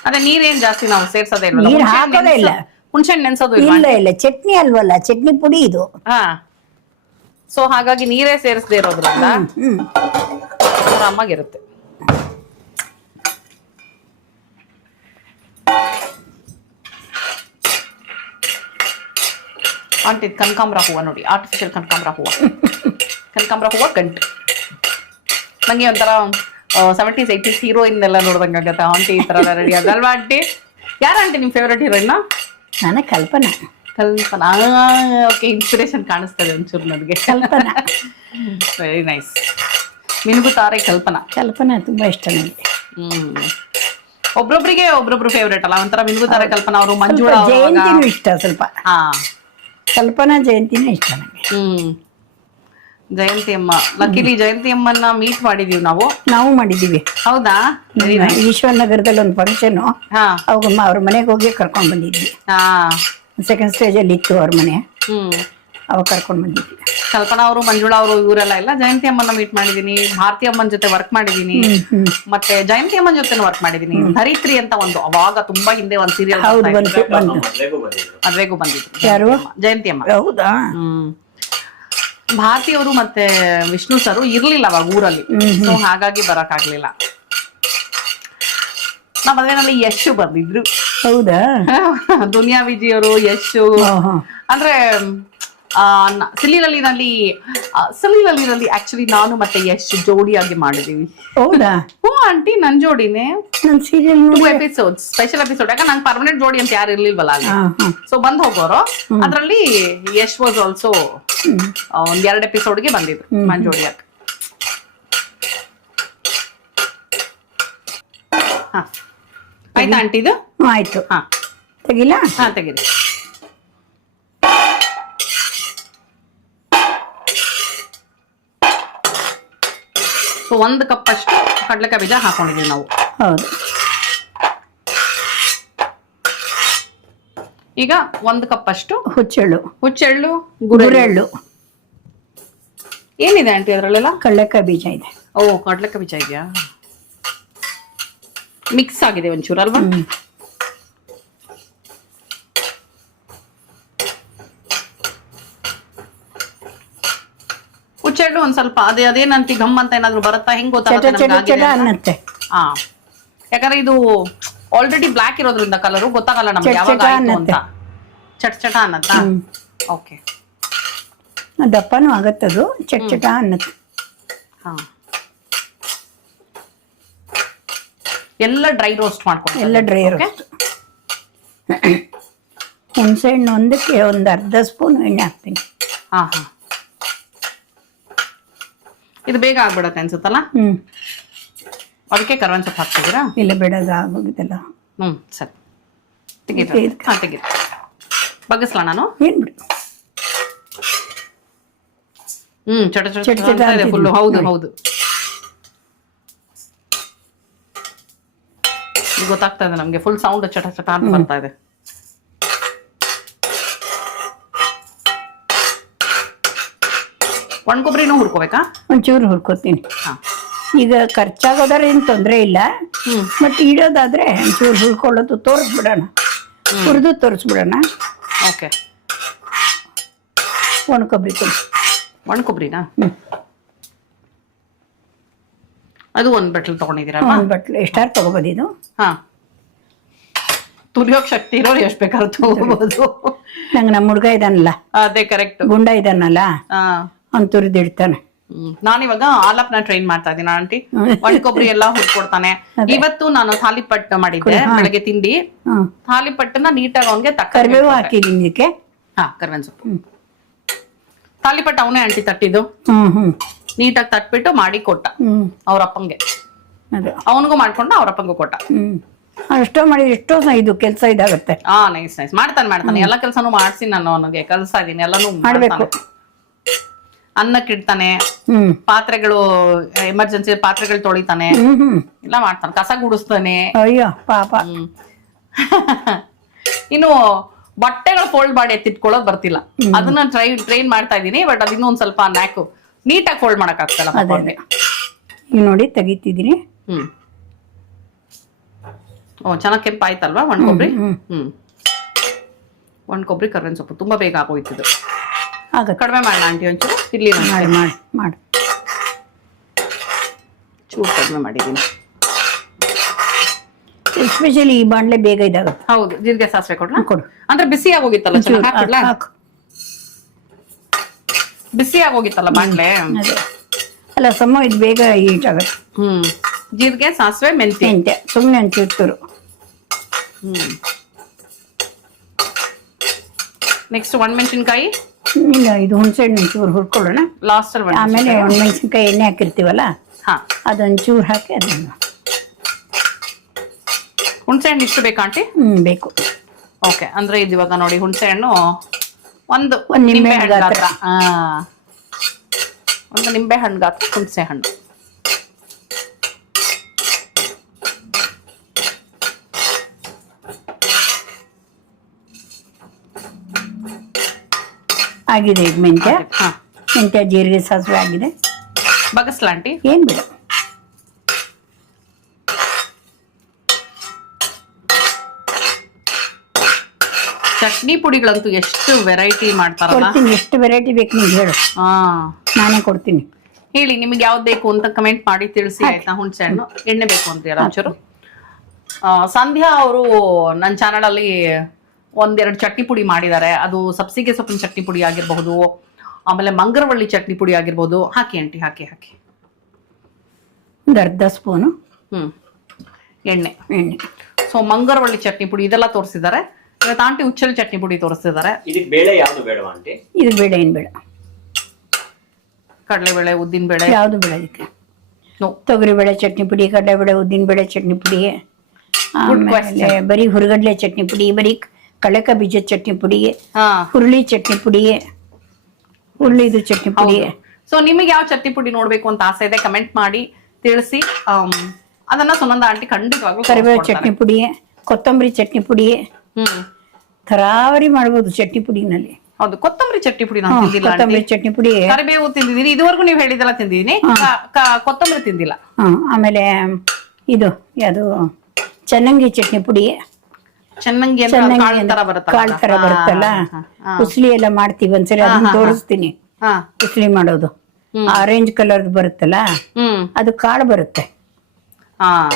ಅದೇ ನೀರೇನ್ ಜಾಸ್ತಿ ನಾವು ಸೇರ್ಸೋದೇ ಇಲ್ವಲ್ಲ? ನೀರ್ ಹಾಕೋದೇ ಇಲ್ಲ. ಹುಣಸೆ ನೆನ್ಸೋದು ಇಲ್ವಾ? ಇಲ್ಲ ಇಲ್ಲ. ಚಟ್ನಿ ಅಲ್ವಲ್ಲ? ಚಟ್ನಿ ಪುಡಿ ಇದು. ಹಾ. ಸೊ ಹಾಗಾಗಿ ನೀರೇ ಸೇರಿಸದೇ ಇರೋದ್ರಿಂದ ಆರಾಮಾಗಿರುತ್ತೆ. ಆಂಟಿ ಕನಕಾಂಬ್ರ ಕನಕಾಂಬರ ಹೂವ ನೋಡಿ. ಆರ್ಟಿಫಿಷಿಯಲ್ ಕನಕಾಂಬ್ರ ಹೂವ. ಕನಕಾಂಬ್ರ ಹೂವ ಗಂಟು. ನಂಗೆ ಒಂಥರ ಸೆವೆಂಟೀಸ್ ಏಯ್ಟೀಸ್ ಹೀರೋಯಿನ್ ಎಲ್ಲ ನೋಡ್ದಂಗೆ ಆಗತ್ತೆ. ಆಂಟಿ ಈ ಥರ ರೆಡಿ ಅದಲ್ವಾ ಆಂಟಿ ಯಾರು ಆಂಟಿ ನಿಮ್ಮ ಫೇವ್ರೆಟ್ ಹೀರೋಯಿನ್ ನಾನು ಕಲ್ಪನಾ. ಕಲ್ಪನಾ. ಓಕೆ ಇನ್ಸ್ಪಿರೇಷನ್ ಕಾಣಿಸ್ತದೆ ಒಂಚೂರು ನನಗೆ. ಕಲ್ಪನಾ. ವೆರಿ ನೈಸ್ ನಿನಗೂ ತಾರೆ ಕಲ್ಪನಾ. ಕಲ್ಪನಾ ತುಂಬಾ ಇಷ್ಟ ನನಗೆ ಹ್ಮ್. ಒಬ್ರೊಬ್ರಿಗೆ ಒಬ್ರೊಬ್ರು ಫೇವ್ರೇಟ್ ಅಲ್ಲ? ಒಂಥರ ನಿನ್ಗೂ ತಾರೆ ಕಲ್ಪನಾ ಅವರು ಮಂಜುಳ ಜಯಂತಿ ಜಯಂತಿನೂ ಇಷ್ಟ ಸ್ವಲ್ಪ. ಹಾ. ಕಲ್ಪನಾ ಜಯಂತಿನೇ ಇಷ್ಟ ನನಗೆ ಹ್ಮ್. ಜಯಂತಿ ಅಮ್ಮ ಲಕ್ಕಿಲಿ ಜಯಂತಿ ಅಮ್ಮನ್ನ ಮೀಟ್ ಮಾಡಿದೀವಿ ನಾವು. ನಾವು ಮಾಡಿದೀವಿ. ಹೌದಾ? ಈಶ್ವರ ನಗರದಲ್ಲಿ ಒಂದು ಫಂಕ್ಷನ್ ಅವಾಗ ಅವ್ರ ಮನೆಗೆ ಹೋಗಿ ಕರ್ಕೊಂಡ್ ಬಂದಿದ್ವಿ. ಹಾ. ಸೆಕೆಂಡ್ ಸ್ಟೇಜ್ ಅಲ್ಲಿ ಇತ್ತು ಅವ್ರ ಮನೆ. ಹ್ಮ್. ಅವಾಗ ಕರ್ಕೊಂಡ್ ಬಂದಿದ್ವಿ. ಕಲ್ಪನಾ ಅವರು ಮಂಜುಳಾ ಅವರು ಇವರೆಲ್ಲ ಇಲ್ಲ? ಜಯಂತಿ ಅಮ್ಮನ ಮೀಟ್ ಮಾಡಿದೀನಿ ಭಾರತಿ ಅಮ್ಮನ ಜೊತೆ ವರ್ಕ್ ಮಾಡಿದೀನಿ ಮತ್ತೆ ಜಯಂತಿ ಅಮ್ಮನ ಜೊತೆ ವರ್ಕ್ ಮಾಡಿದೀನಿ. ಧರಿತ್ರಿ ಅಂತ ಒಂದು ಅವಾಗ ತುಂಬಾ ಹಿಂದೆ ಒಂದ್ ಸೀರಿಯಲ್ ಹೌದು ಬಂತು ಮದ್ವೆಗೂ ಬಂದಿದ್ರು. ಯಾರು? ಜಯಂತಿ ಅಮ್ಮ. ಹೌದಾ? ಹ್ಮ್. ಭಾರತಿ ಅವರು ಮತ್ತೆ ವಿಷ್ಣು ಸರ್ ಇರ್ಲಿಲ್ಲ ಅವಾಗ ಊರಲ್ಲಿ. ಸೊ ಹಾಗಾಗಿ ಬರಕ್ ಆಗ್ಲಿಲ್ಲ ನಮ್ಮ ಮದ್ವೆನಲ್ಲಿ ಯಶು ಬಂದಿದ್ರು. ಹೌದಾ? ದುನಿಯಾ ವಿಜಿ ಅವರು ಯಶ್. ಅಂದ್ರೆ ಆ, ಸಿಲಿಲಲಿನಲ್ಲಿ ಆಕ್ಚುಲಿ ನಾನು ಮತ್ತೆ ಯಶ್ ಜೋಡಿಯಾಗಿ ಮಾಡಿದೀವಿ. ಹೌದಾ? ಹ್ಞೂ ಆಂಟಿ ನನ್ ಜೋಡಿನೇ. ನನ್ ಸೀರಿಯಲ್ ನೋಡಿ ಎಪಿಸೋಡ್ ಸ್ಪೆಷಲ್ ಎಪಿಸೋಡ್ ಯಾಕಂದ್ರೆ ನಂಗೆ ಪರ್ಮನೆಂಟ್ ಜೋಡಿ ಅಂತ ಯಾರು ಇರ್ಲಿಲ್ವಲ್ಲ ಅಲ್ಲಿ. ಸೊ ಬಂದ್ ಹೋಗೋರು. ಅದ್ರಲ್ಲಿ ಯಶ್ ವಾಸ್ ಆಲ್ಸೋ. ಒಂದ್ ಎರಡು ಎಪಿಸೋಡ್ಗೆ ಬಂದಿದ್ರು ಮಂಜೋಡಿಯಾಗ ಹಾ. ಆಯ್ತಾ ಆಂಟಿ ಇದು ಆಯ್ತು. ಹಾ. ತೆಗಿಲ್ಲ ಹಾ ತೆಗೀರಿ. ಸೊ ಒಂದು ಕಪ್ ಅಷ್ಟು ಕಡಲೆಕಾಯಿ ಬೀಜ ಹಾಕೊಂಡಿದೀವಿ ನಾವು. ಹೌದು. ಈಗ ಒಂದು ಕಪ್ ಅಷ್ಟು ಹುಚ್ಚೆಳ್ಳು. ಹುಚ್ಚೆಳ್ಳು ಗುರೆಳ್ಳು. ಏನಿದೆ ಆಂಟಿ ಅದರಲ್ಲೆಲ್ಲ? ಕಡಲೆಕಾಯಿ ಬೀಜ ಇದೆ. ಓ ಕಡಲೆಕಾಯಿ ಬೀಜ ಇದೆಯಾ? ಮಿಕ್ಸ್ ಆಗಿದೆ ಒಂಚೂರು ಅಲ್ವಾ. ಹುಚ್ಚೆಳ್ಳು ಒಂದ್ ಸ್ವಲ್ಪ ಅದೇ ಅದೇನಂತಿ ಗಮ್ ಅಂತ ಏನಾದ್ರು ಬರುತ್ತಾ? ಹೆಂಗ್ ಗೊತ್ತಾಗುತ್ತೆ ಹಾ. ಯಾಕಂದ್ರೆ ಇದು ಆಲ್ರೆಡಿ ಬ್ಲಾಕ್ ಇರೋದ್ರಿಂದ ಕಲರ್ ಗೊತ್ತಾಗಲ್ಲ ನಮ್ಗೆ ಯಾವಾಗ ಆಯ್ತು ಅಂತ. ಚಟ್ ಚಟ ಅನ್ನತ್ತ. ಓಕೆ ದಪ್ಪನೂ ಆಗತ್ತದು. ಚಟ್ ಚಟ ಅನ್ನತ್ತೆ. ಹಾ. ಎಲ್ಲ ಡ್ರೈ ರೋಸ್ಟ್ ಮಾಡ್ಕೊಂಡು ಎಲ್ಲ ಡ್ರೈ ರೋಸ್ಟ್ ಹುಣಸೆ ಹಣ್ಣು ಒಂದಕ್ಕೆ ಒಂದು ಅರ್ಧ ಸ್ಪೂನ್ ಎಣ್ಣೆ ಹಾಕ್ತೀನಿ. ಹಾ ಹಾ. ಇದು ಬೇಗ ಆಗ್ಬಿಡತ್ತೆ ಅನ್ಸುತ್ತಲ್ಲ? ಹ್ಞೂ ಅದಕ್ಕೆ ಕರ್ವನ್ ಸೊಪ್ಪು ಹಾಕ್ತಿದ್ದೀರಾ? ಇಲ್ಲ ಬೇಡ ಆಗೋಗಿದ್ದಲ್ಲ ಹ್ಞೂ ಹ್ಮ್ ಸರಿ. ತೆಗೀರಿ ಇದಕ್ಕೆ- ಹಾ ತೆಗೀರಿ ಬಗ್ಗಿಸ್ಲಾ ನಾನು? ಏನು ಬಿಡು. ಹ್ಮ್ ಚಟ ಚಟ ಚಟ ಚಟ ಚಟ ಇದೆ ಫುಲ್ ಅಂತಿದ್ವಿ. ಹೌದು ಹೌದು. ಗೊತ್ತಾಗ್ತಾ ಇದೆ ನಮ್ಗೆ. ಫುಲ್ ಸೌಂಡ್ ಚಟ ಚಟ ಅಂತ ಬರ್ತಾ ಇದೆ. ಒಣ ಕೊಬ್ಬರಿನೂ ಹುರ್ಕೋಬೇಕಾ? ಒಂಚೂರು ಹುರ್ಕೋತೀನಿ. ಹಾ. ಈಗ ಖರ್ಚಾಗೋದ್ರೇನು ತೊಂದರೆ ಇಲ್ಲ. ಬಟ್ ಇಡೋದಾದ್ರೆ ಒಂಚೂರು ಹುರ್ಕೊಳ್ಳೋದು ತೋರಿಸ್ಬಿಡೋಣ. ಹುರಿದು ತೋರಿಸ್ಬಿಡೋಣ. ಓಕೆ ಒಣ ಕೊಬ್ಬರಿ ಕೊಡಿ ಒಣ ಕೊಬ್ಬರಿನಾ? ಹ್ಮ್. ಅದು ಒಂದ್ ಬಟ್ಲು ತಗೊಂಡಿದ್ದೀರಲ್ವಾ? ಒಂದು ಬಟ್ಲು. ಎಷ್ಟಾರು ತಗೋಬೋದು ಇದು? ಹಾ. ತುರಿಯೋಕ್ ಶಕ್ತಿ ಇರೋರು ಎಷ್ಟ್ ಬೇಕಾದ್ರೂ ತಗೋಬಹುದು ನಂಗೆ ನಮ್ಮ ಹುಡುಗ ಇದಾನಲ್ಲ. ಅದೇ ಕರೆಕ್ಟ್. ಗುಂಡ ಇದಾನಲ್ಲ. ಹಾ. ಅವ್ನು ತುರಿದಿಡ್ತಾನೆ ಹ್ಮ್. ನಾನಿವಾಗ ಆಲಪ್ನ ಟ್ರೈನ್ ಮಾಡ್ತಾ ಇದ್ದೀನಿ ಆಂಟಿ. ಒಣ ಕೊಬ್ಬರಿ ಎಲ್ಲ ಹುಡ್ಕೊಡ್ತಾನೆ ಇವತ್ತು ನಾನು ಥಾಲಿಪಟ್ ಮಾಡಿದ್ದೆ ಬೆಳಗ್ಗೆ ತಿಂಡಿ. ಹ್ಞೂ ಥಾಲಿಪಟ್ಟನ್ನ ನೀಟಾಗಿ ಅವನ್ಗೆ ತಕ್ಕ ಕರಿಬೇವು ಹಾಕಿದ್ದೀನಿ ಇದಕ್ಕೆ ಹಾ ಕರ್ಬೇವಿನ ಸೊಪ್ಪು. ಥಾಲಿಪಟ್ ಅವನೇ ಆಂಟಿ ತಟ್ಟಿದ್ದು. ಹ್ಮ್ ಹ್ಞೂ ನೀಟಾಗಿ ತಟ್ಬಿಟ್ಟು ಮಾಡಿ ಕೊಟ್ಟ ಅವ್ರ ಅಪ್ಪಂಗೆ ಅದು. ಅವನಿಗೂ ಮಾಡ್ಕೊಂಡು ಅವ್ರ ಅಪ್ಪಂಗೂ ಕೊಟ್ಟ ಎಷ್ಟೋ ಮಾಡಿ ಎಷ್ಟೋ ಇದು ಕೆಲಸ ಇದಾಗುತ್ತೆ. ಆ ನೈಸ್ ನೈಸ್ ಮಾಡ್ತಾನೆ ಮಾಡ್ತಾನೆ. ಎಲ್ಲ ಕೆಲಸನೂ ಮಾಡ್ಸಿ ನಾನು ಅವನಿಗೆ. ಕೆಲಸ ಇದೀನಿ ಎಲ್ಲಾನು ಮಾಡ್ಬೇಕು. ಮಾಡ್ತಾನೆ. ಅನ್ನಕ್ಕೆ ಇಡ್ತಾನೆ. ಪಾತ್ರೆಗಳು ಎಮರ್ಜೆನ್ಸಿ ಪಾತ್ರೆಗಳು ತೊಳಿತಾನೆ. ಎಲ್ಲ ಮಾಡ್ತಾನೆ. ಕಸ ಗುಡಿಸ್ತಾನೆ. ಅಯ್ಯೋ ಪಾಪ. ಇನ್ನು ಬಟ್ಟೆಗಳು ಫೋಲ್ಡ್ ಮಾಡಿ ಎತ್ತಿಟ್ಕೊಳ್ಳೋದು ಬರ್ತಿಲ್ಲ. ಅದನ್ನ ಟ್ರೈ ಟ್ರೈನ್ ಮಾಡ್ತಾ ಇದೀನಿ ಬಟ್ ಅದಿನ್ನೂ ಒಂದ್ ಸ್ವಲ್ಪ ನ್ಯಾಕು ನೀಟಾಗಿ ಫೋಲ್ಡ್ ಮಾಡಕ್ ಆಗ್ತಲ್ಲ ಪಾಪ ಅದೇ ಈಗ ನೋಡಿ ತೆಗಿತಿದ್ದೀನಿ. ಹ್ಮ್. ಓ ಚೆನ್ನಾಗಿ ಕೆಂಪಾಯ್ತಲ್ವಾ ಒಣ ಕೊಬ್ಬರಿ? ಹ್ಮ್. ಒಣ ಕೊಬ್ಬರಿ ಕರ್ಬೇವಿನ ಸೊಪ್ಪು ತುಂಬಾ ಬೇಗ ಆಗೋಯ್ತಿದ್ದು ಆಗ ಕಡಿಮೆ ಮಾಡೋಣ ಆಂಟಿ ಒಂಚೂರು ಇಲ್ಲಿ ಮಾಡಿ ಮಾಡಿ ಮಾಡಿ. ಚೂರು ಕಡಿಮೆ ಮಾಡಿದ್ದೀನಿ. ಎಸ್ಪೆಷಲಿ ಈ ಬಾಣಲೆ ಬೇಗ ಇದಾಗುತ್ತೆ. ಹೌದು ಜೀರಿಗೆ ಸಾಸಿವೆ ಕೊಡ್ಲಾ? ಕೊಡು. ಅಂದ್ರೆ ಬಿಸಿ ಆಗೋಗಿತ್ತಲ್ಲ ಚೂರು ಹಾಕು. ಬಿಸಿ ಆಗೋಗಿತ್ತಲ್ಲ ಅದೇ. ಅಲ್ಲ ಸಮ ಇದು ಬೇಗ ಹೀಟ್ ಆಗುತ್ತೆ ಹ್ಮ್. ಜೀರಿಗೆ ಸಾಸಿವೆ ಮೆಂತ್ಯ? ಮೆಂತ್ಯ. ಸುಮ್ಮನೆ ಒಂಚೂರು ತುರು ಹ್ಮ್. ನೆಕ್ಸ್ಟ್ ಒಣಮೆಣಸಿನ್ಕಾಯಿ ಇಲ್ಲ ಇದು ಹುಣಸೆ ಹಣ್ಣು ಒಂಚೂರು ಹುರ್ಕೊಳ್ಳೋಣ. ಲಾಸ್ಟ್ ಆಮೇಲೆ ಒಣಮೆಣಸಿನ್ಕಾಯಿ ಎಣ್ಣೆ ಹಾಕಿರ್ತೀವಲ್ಲ? ಹಾ. ಅದೊಂಚೂರು ಹಾಕಿ ಅದನ್ನು. ಹುಣಸೆ ಹಣ್ಣು ಇಷ್ಟು ಬೇಕಾ ಆಂಟಿ? ಹ್ಞೂ ಬೇಕು. ಓಕೆ ಅಂದ್ರೆ ಇದು ಇವಾಗ ನೋಡಿ ಹುಣಸೆ ಹಣ್ಣು ಒಂದು ಒಂದು ನಿಂಬೆ ಹಣ್ಣು ಗಾತ್ರ. ಒಂದು ನಿಂಬೆ ಹಣ್ಣು ಗಾತ್ರ ಹುಣಸೆ ಹಣ್ಣು. ಆಗಿದೆ ಈಗ ಮೆಂತ್ಯ. ಹಾ. ಮೆಂತ್ಯ ಜೀರಿಗೆ ಸಾಸಿವೆ ಆಗಿದೆ. ಬಗಸ್ಲಾಂಟಿ. ಏನು ಬಿಡು. ಚಟ್ನಿ ಪುಡಿಗಳಂತೂ ಎಷ್ಟು ವೆರೈಟಿ ಮಾಡ್ತಾರಲ್ಲ? ಕೊಡ್ತೀನಿ ಎಷ್ಟು ವೆರೈಟಿ ಬೇಕು ನೀವು ಹೇಳು. ಹಾ. ನಾನೇ ಕೊಡ್ತೀನಿ. ಹೇಳಿ ನಿಮ್ಗೆ ಯಾವ್ದು ಬೇಕು ಅಂತ ಕಮೆಂಟ್ ಮಾಡಿ ತಿಳಿಸಿ ಆಯ್ತಾ? ಹುಣ್ಸೆ ಹಣ್ಣು ಎಣ್ಣೆ ಬೇಕು ಅಂತೀರ ಒಂಚೂರು ಆ, ಸಂಧ್ಯಾ ಅವರು ನನ್ನ ಚಾನಲ್ ಅಲ್ಲಿ ಒಂದೆರಡು ಚಟ್ನಿ ಪುಡಿ ಮಾಡಿದ್ದಾರೆ. ಅದು ಸಬ್ಸಿಗೆ ಸೊಪ್ಪಿನ ಚಟ್ನಿ ಪುಡಿ ಆಗಿರಬಹುದು ಆಮೇಲೆ ಮಂಗರವಳ್ಳಿ ಚಟ್ನಿ ಪುಡಿ ಆಗಿರ್ಬೋದು ಹಾಕಿ ಆಂಟಿ ಹಾಕಿ ಹಾಕಿ. ಒಂದು ಅರ್ಧ ಸ್ಪೂನು ಹ್ಮ್. ಎಣ್ಣೆ. ಎಣ್ಣೆ. ಸೊ ಮಂಗರವಳ್ಳಿ ಚಟ್ನಿ ಪುಡಿ ಇದೆಲ್ಲ ತೋರಿಸಿದ್ದಾರೆ. ಇವತ್ತು ಆಂಟಿ ಉಚ್ಚಲ್ ಚಟ್ನಿ ಪುಡಿ ತೋರಿಸ್ತಿದ್ದಾರೆ. ಇದಕ್ಕೆ ಬೇಳೆ ಯಾವುದು ಬೇಡವಾ ಆಂಟಿ? ಇದು ಬೇಡ ಏನು ಬೇಡ. ಕಡಲೆಬೇಳೆ ಉದ್ದಿನ ಬೇಳೆ. ಯಾವುದು ಬೇಳೆ ಇದಕ್ಕೆ? ತೊಗರಿ ತೊಗರಿಬೇಳೆ ಚಟ್ನಿ ಪುಡಿ ಕಡಲೆಬೇಳೆ ಉದ್ದಿನಬೇಳೆ ಚಟ್ನಿ ಪುಡಿ ಆಮೇಲೆ question. ಬರೀ ಹುರುಗಡ್ಲೆ ಚಟ್ನಿ ಪುಡಿ ಬರೀ ಕಳೆಕ ಬೀಜದ ಚಟ್ನಿ ಪುಡಿ ಹಾ. ಹುರುಳಿ ಚಟ್ನಿ ಪುಡಿ ಹುರುಳಿದು ಚಟ್ನಿ ಪುಡಿ. ಸೊ ನಿಮಗೆ ಯಾವ ಚಟ್ನಿ ಪುಡಿ ನೋಡ್ಬೇಕು ಅಂತ ಆಸೆ ಇದೆ ಕಮೆಂಟ್ ಮಾಡಿ ತಿಳಿಸಿ. ಆಮ್, ಅದನ್ನ ಸುನಂದ ಆಂಟಿ ಖಂಡಿತವಾಗ್ಲೂ ಕರಿಬೇವು ತೋರಿಸ್ಕೊಡ್ತಾರೆ. ಚಟ್ನಿ ಪುಡಿ ಕೊತ್ತಂಬರಿ ಚಟ್ನಿ ಪುಡಿ ಹ್ಮ್. ತರಾವರಿ ಮಾಡ್ಬೋದು ಚಟ್ನಿ ಪುಡಿನಲ್ಲಿ. ಹೌದು ಕೊತ್ತಂಬರಿ ಚಟ್ನಿ ಪುಡಿ ನಾನು ತಿಂದಿಲ್ಲ ಕೊತ್ತಂಬರಿ aunty. ಚಟ್ನಿ ಪುಡಿ. ಕರಿಬೇವು ತಿಂದಿದ್ದೀನಿ ಇದುವರೆಗೂ ನೀವು ಹೇಳಿದೆಲ್ಲ ತಿಂದಿದ್ದೀನಿ. ಕ- ಕ- ಕೊತ್ತಂಬರಿ ತಿಂದಿಲ್ಲ. ಆಮೇಲೆ ಇದು ಯಾವುದು ಚನ್ನಂಗಿ ಚಟ್ನಿ ಪುಡಿ. ಚೆನ್ನಾಗಿ ಚನ್ನಂಗಿ ಕಾಳು ತರ ಬರುತ್ತಲ್ಲ. ಕಾಳು ಬರುತ್ತಲ್ಲ. ಉಸ್ಲಿ ಎಲ್ಲ ಮಾಡ್ತೀವಿ ಒಂದ್ಸರಿ ಅದನ್ನ ತೋರಿಸ್ತೀನಿ. ಹಾ. ಉಸ್ಲಿ ಮಾಡೋದು. ಆರೆಂಜ್ ಕಲರ್ ಬರುತ್ತಲ್ಲ? ಹ್ಮ್. ಅದು ಕಾಳು ಬರುತ್ತೆ. ಹಾ.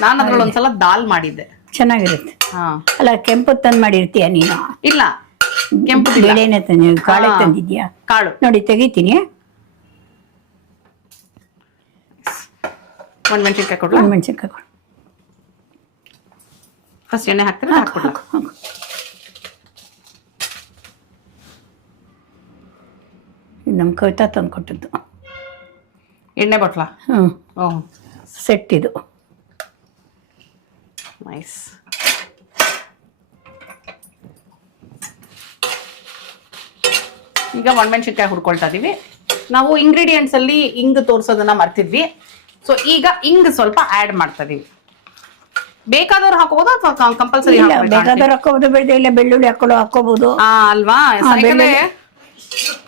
ನಾನು ಅದ್ರಲ್ಲಿ ಒಂದ್ಸಲ ದಾಲ್ ಮಾಡಿದ್ದೆ. ಚೆನ್ನಾಗಿರುತ್ತೆ. ಹಾ. ಅಲ್ಲ ಕೆಂಪು ತಂದು ಮಾಡಿರ್ತೀಯ ನೀನು? ಇಲ್ಲ. ಕೆಂಪು. ಬೇಳೆನೆ ತಂದಿ ಕಾಳೆ. ತಂದಿದ್ಯಾ? ಕಾಳು. ನೋಡಿ ತೆಗಿತೀನಿ. ಒಂದ್ ಮೆಣಸಿನ್ಕಾಯಿ ಕೊಡ್ಲಾ? ಒಂದು ಮೆಣಸಿನ್ಕಾಯಿ ಕೊಡು. ಫಸ್ಟ್ ಎಣ್ಣೆ ಹಾಕ್ತೀರಾ. ಇದು ನಮ್ಮ ಕವಿತಾ ತಂದು ಕೊಟ್ಟದ್ದು ಎಣ್ಣೆ ಬಟ್ಲ? ಹ್ಞೂ ಸೆಟ್ ಇದು ನೈಸ್ ಈಗ ಒಣಮೆಣಸಿನ್ಕಾಯಿ ಹುಡ್ಕೊಳ್ತಾ ಇದೀವಿ. ನಾವು ಇಂಗ್ರೀಡಿಯೆಂಟ್ಸ್ ಅಲ್ಲಿ ಇಂಗ್ ತೋರಿಸೋದನ್ನ ಮರ್ತಿದ್ವಿ. ಸೊ ಈಗ ಇಂಗ್ ಸ್ವಲ್ಪ ಆಡ್ ಮಾಡ್ತಾ ಇದೀವಿ. ಬೇಕಾದವ್ರು ಹಾಕೋಬಹುದು ಅಥವಾ ಕಂಪಲ್ಸರಿ ಬೇಡ ಇಲ್ಲ ಬೆಳ್ಳುಳ್ಳಿ ಹಾಕೊಳ್ಳೋ ಹಾಕೋಬಹುದು ಅಲ್ವಾ?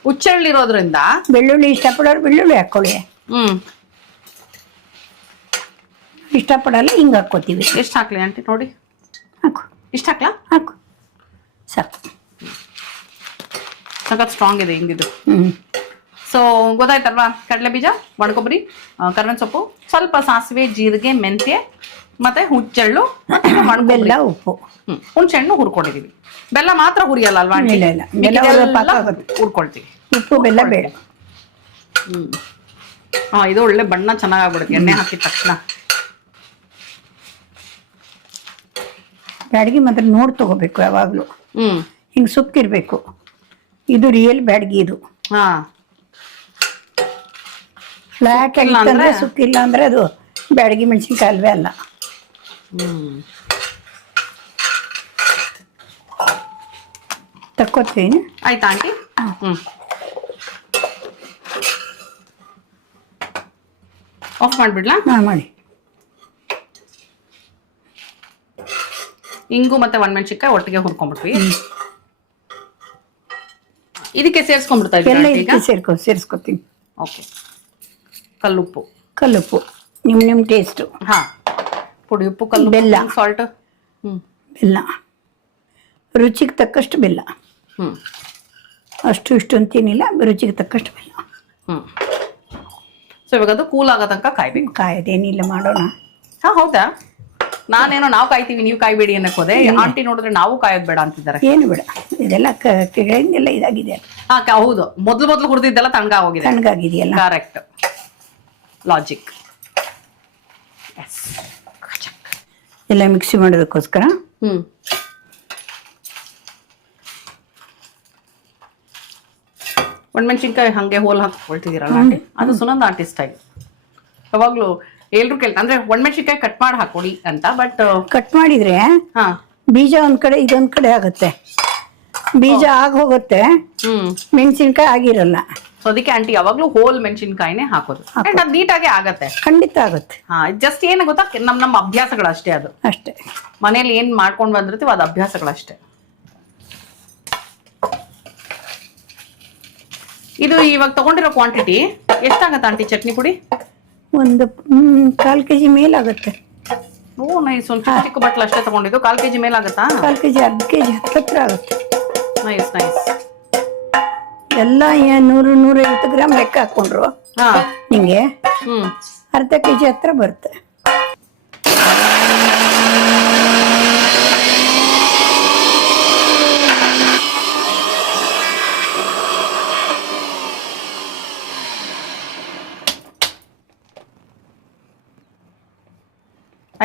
ಹುಚ್ಚಳ್ಳಿರೋದ್ರಿಂದ ಬೆಳ್ಳುಳ್ಳಿ ಇಷ್ಟಪಡೋರು ಬೆಳ್ಳುಳ್ಳಿ ಹಾಕೊಳ್ಳಿ ಹ್ಮ್. ಇಷ್ಟಪಡಲ್ಲ ಹಿಂಗೆ ಹಾಕ್ಕೋತೀವಿ. ಎಷ್ಟು ಹಾಕ್ಲಿ ಆಂಟಿ ನೋಡಿ? ಹಾಕು. ಇಷ್ಟ ಹಾಕ್ಲಾ? ಹಾಕು. ಸಾಕು ಸಖತ್ ಸ್ಟ್ರಾಂಗ್ ಇದೆ ಹಿಂಗಿದು. ಹ್ಞೂ ಸೊ ಗೊತ್ತಾಯ್ತಲ್ವಾ? ಕಡಲೆ ಬೀಜ ಒಣಕೊಬ್ಬರಿ ಕರ್ವನ್ ಸೊಪ್ಪು ಸ್ವಲ್ಪ ಸಾಸಿವೆ ಜೀರಿಗೆ ಮೆಂತ್ಯ ಮತ್ತೆ ಹುಚ್ಚೆಳ್ಳು ಬೆಲ್ಲ ಉಪ್ಪು. ಹುಣಸೆಹಣ್ಣು ಹುರ್ಕೊಂಡಿದೀವಿ. ಬೆಲ್ಲ ಮಾತ್ರ ಹುರಿಯಲ್ಲ ಅಲ್ವಾ? ಇಲ್ಲ, ಇಲ್ಲ. ಬೆಲ್ಲ. ಹುರ್ಕೊಳ್ತೀವಿ. ಉಪ್ಪು ಬೆಲ್ಲ ಬೇಡ. ಹ್ಮ್. ಹಾ ಇದು ಒಳ್ಳೆ ಬಣ್ಣ ಚೆನ್ನಾಗಿ ಆಗ್ಬಿಡುತ್ತೆ. ಎಣ್ಣೆ ಹಾಕಿದ ತಕ್ಷಣ. ಬ್ಯಾಡಗಿ ಮಾತ್ರ ನೋಡಿ ತಗೋಬೇಕು ಯಾವಾಗಲೂ. ಹ್ಮ್. ಹಿಂಗೆ ಸುಕ್ಕಿರ್ಬೇಕು ಇದು ರಿಯಲ್ ಬ್ಯಾಡಗಿ ಇದು. ಹಾ. ಫ್ಲಾಟ್ ಆಗಿತ್ತಂದ್ರೆ ಅಂದ್ರೆ? ಸುಕ್ಕಿಲ್ಲ ಅಂದ್ರೆ ಅದು ಬ್ಯಾಡಗಿ ಮೆಣಸಿನ್ಕಾಯಿ ಅಲ್ವೇ ಅಲ್ಲ. ಹ್ಮ್. ತಕ್ಕೋತೀನಿ ಆಯ್ತಾ ಆಂಟಿ? ಹ್ಮ್. ಆಫ್ ಮಾಡ್ಬಿಡ್ಲಾ? ಹಾಂ ಮಾಡಿ. ಇಂಗು ಮತ್ತೆ ಒಣಮೆಣಸಿನ್ಕಾಯಿ ಒಟ್ಟಿಗೆ ಹುರ್ಕೊಂಡ್ಬಿಟ್ವಿ. ಇದಕ್ಕೆ ಸೇರಿಸ್ಕೊಂಡ್ಬಿಡ್ತಾ ಎಲ್ಲ ಇದ್ದೀವಿ ಈಗ ಸೇರ್ಕೊ ಸೇರಿಸ್ಕೊತೀನಿ. ಓಕೆ ಕಲ್ಲುಪ್ಪು. ಕಲ್ಲುಪ್ಪು. ನಿಮ್ಮ ನಿಮ್ಮ ಟೇಸ್ಟು ಹಾ. ಪುಡಿ ಉಪ್ಪು ಕಲ್ಲು ಬೆಲ್ಲ. ಸಾಲ್ಟ್ ಹ್ಞೂ ಬೆಲ್ಲ. ರುಚಿಗೆ ತಕ್ಕಷ್ಟು ಬೆಲ್ಲ. ಹ್ಞೂ ಅಷ್ಟು ಇಷ್ಟು ಅಂತೇನಿಲ್ಲ ರುಚಿಗೆ ತಕ್ಕಷ್ಟು ಬೆಲ್ಲ. ಹ್ಞೂ ಸೊ ಇವಾಗ ಅದು ಕೂಲ್ ಆಗೋ ತನಕ ಕಾಯ್ಬೇಕು. ಕಾಯೋದೇನಿಲ್ಲ ಮಾಡೋಣ. ಹಾಂ ಹೌದಾ? ನಾನೇನೋ ನಾವು ಕಾಯ್ತೀವಿ ನೀವು ಕಾಯ್ಬೇಡಿ ಅನ್ನಕ್ ಹೋದೆ. ಆಂಟಿ ನೋಡಿದ್ರೆ ನಾವು ಕಾಯೋದ್ ಬೇಡ ಅಂತಿದ್ದಾರೆ. ಏನು ಬೇಡ. ಇದೆಲ್ಲ ಕ- ಕೆಳಗಿಂದೆಲ್ಲ ಇದಾಗಿದೆ. ಹಾ ಕ- ಹೌದು. ಮೊದ್ಲು ಮೊದ್ಲು ಹುರಿದಿದ್ದೆಲ್ಲ ತಣ್ಗ ಹೋಗಿದೆ ತಣ್ಣಗಾಗಿದೆಯಲ್ಲ ಕರೆಕ್ಟ್ ಲಾಜಿಕ್ ಎಲ್ಲ ಮಿಕ್ಸಿ ಮಾಡೋದಕ್ಕೋಸ್ಕರ? ಹ್ಮ್. ಒಣಮೆಣಸಿನ್ಕಾಯಿ ಹಂಗೆ ಹೋಲ್ ಹಾಕೊಳ್ತಿದ್ದೀರಲ್ಲ ಆಂಟಿ? ಅದು ಸುನಂದ ಆಂಟಿ ಸ್ಟೈಲ್ ಯಾವಾಗ್ಲೂ ಎಲ್ರು ಕೇಳ್ತಾ ಅಂದ್ರೆ ಒಣಮೆಣಸಿನ್ಕಾಯಿ ಕಟ್ ಮಾಡಿ ಹಾಕೊಳ್ಳಿ ಅಂತ ಬಟ್ ಕಟ್ ಮಾಡಿದ್ರೆ ಹಾ. ಬೀಜ ಒಂದ್ ಕಡೆ ಇದೊಂದ್ ಕಡೆ ಆಗುತ್ತೆ. ಬೀಜ ಆಗ ಹೋಗುತ್ತೆ. ಹ್ಮ್. ಮೆಣಸಿನ್ಕಾಯಿ ಆಗಿರಲ್ಲ. ಸೊ ಅದಕ್ಕೆ ಆಂಟಿ ಯಾವಾಗ್ಲೂ ಹೋಲ್ ಮೆಣಸಿನ್ಕಾಯಿನೇ ಹಾಕೋದು. ಅಂಡ್ ಅದು ನೀಟಾಗಿ ಆಗತ್ತೆ. ಖಂಡಿತ ಆಗುತ್ತೆ. ಹಾ ಜಸ್ಟ್ ಏನು ಗೊತ್ತಾ? ನಮ್ ನಮ್ಮ ಅಭ್ಯಾಸಗಳಷ್ಟೇ ಅದು. ಅಷ್ಟೇ. ಮನೇಲಿ ಏನ್ ಮಾಡ್ಕೊಂಡ್ ಬಂದಿರ್ತೀವಿ ಅದು ಅಭ್ಯಾಸಗಳಷ್ಟೇ ಇದು ಇವಾಗ ತಗೊಂಡಿರೋ ಕ್ವಾಂಟಿಟಿ ಎಷ್ಟಾಗತ್ತೆ ಆಂಟಿ ಚಟ್ನಿ ಪುಡಿ? ಒಂದು ಕಾಲ್ ಕೆಜಿ ಮೇಲಾಗುತ್ತೆ ಓ ನೈಸ್. ಒಂದು ಚಿಕ್ಕ ಚಿಕ್ಕ ಬಟ್ಲು ಅಷ್ಟೇ ತಗೊಂಡಿದ್ದು. ಕಾಲ್ ಕೆಜಿ ಮೇಲಾಗುತ್ತಾ ಕಾಲ್ ಕೆ ಜಿ ಅರ್ಧ ಕೆ ಜಿ ಹತ್ತತ್ರ ಆಗುತ್ತೆ. Nice nice. ಎಲ್ಲ ಏನ್ ನೂರು ನೂರೈವತ್ತು ಗ್ರಾಮ್ ಲೆಕ್ಕ ಹಾಕೊಂಡ್ರು. ಹಾ. ನಿಂಗೆ? ಹ್ಮ್. ಅರ್ಧ ಕೆ ಜಿ ಹತ್ರ ಬರುತ್ತೆ.